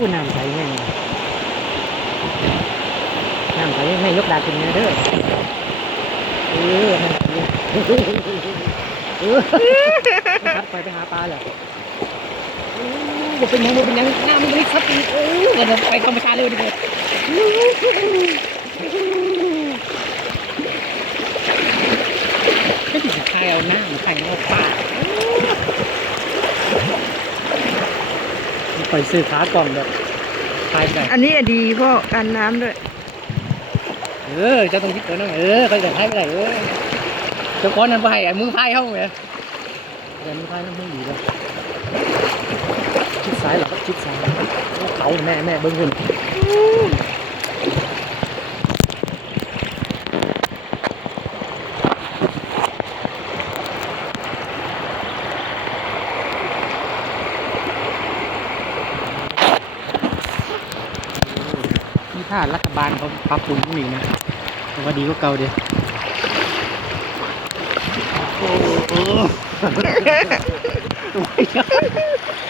อู้น้ำใสแม่งน้ำใสแม่ยกดาขึ้นมาเด้อเออนั่นเออครับไปไปหาปลาเหรอโอ้บ่เป็นยังบเป็นยังหน้ำมันไม่ครับอีกโอ้เดี๋ยวไปธรรมชาติเลยดีกว่าไม่ถึงใครเอาหน้ามาใครเอาปลา ไปซื้อขากล่องแบบขายไปอันนี้อะดีพ่อกันน้ำด้วย เออเจ้าต้องคิดตัวนั่นเออเขาจะพายไปไหนเออเจ้าก้อนนั้นไปไอ้มือพายเข้าไงเดี๋ยวมือพายน้ำมืออยู่เลยชิดซ้ายเหรอครับชิดซ้ายเขาแม่แม่เบิ้งขึ้น ถ้ารัฐบาลเขาปรับปรุงตรงนี้นะผมว่าดีกว่าเก่าเดียวโอ้โห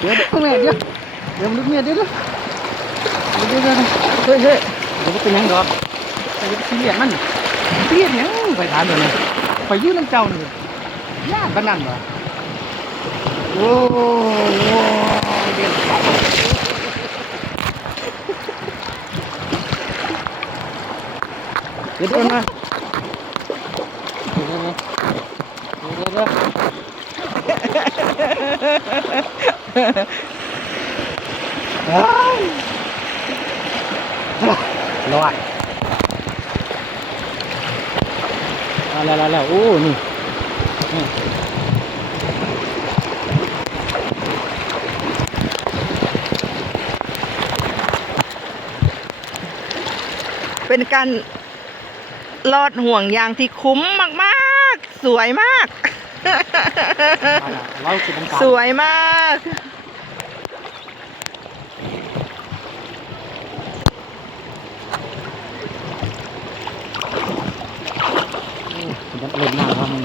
เดี๋ยวเดี๋ยวแม่เดี๋ยวเดี๋ยวมันลุกเมียเดี๋ยวเดี๋ยวเดี๋ยวเดี๋ยวเฮ้ยเฮ้ยเดี๋ยวมันเป็นยังดอกไปจะไปซีเรียสมันซีเรียสยังไปถามเลยนะไปอยืนน้ำเจ้าหนี่งญาติบ้านนั่นเหรอโอ้โหเดี๋ยว เดี๋ยวนะเดี๋ยวเลยวเดี๋ยวเดี๋ยวรอดเอาแล้วแล้วแล้วโอ้นี่เป็นการ ลอดห่วงยางที่คุ้มมากๆ สวยมากเอาล่ะเราจุดต่างสวยมากๆมันเล่นหน้าเขามัน